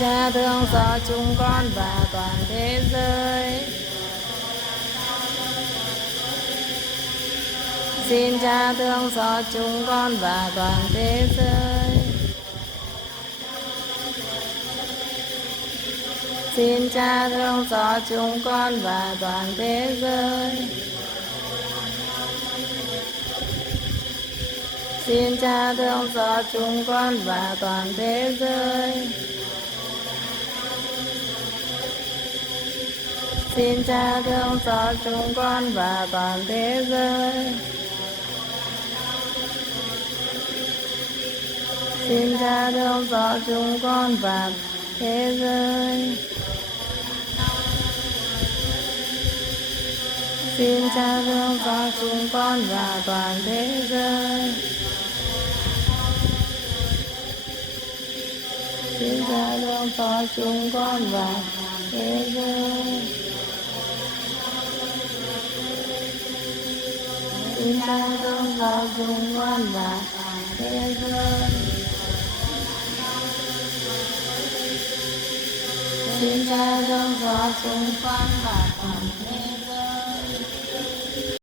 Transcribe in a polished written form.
Cha thương xót chúng con và toàn thế giới. Xin Cha thương xót chúng con và toàn thế giới. Xin Cha thương xót chúng con và toàn thế giới. Xin Cha thương xót chúng con và toàn thế giới. Xin Cha thương xót chúng con và toàn thế giới. Xin Cha thương xót chúng con và thế giới. Xin Cha thương xót chúng con và toàn thế giới. Xin Cha thương xót chúng con và thế giới. Xin Cha thương xót chúng con và thế giới. Xin Cha thương xót chúng con và toàn thế giới.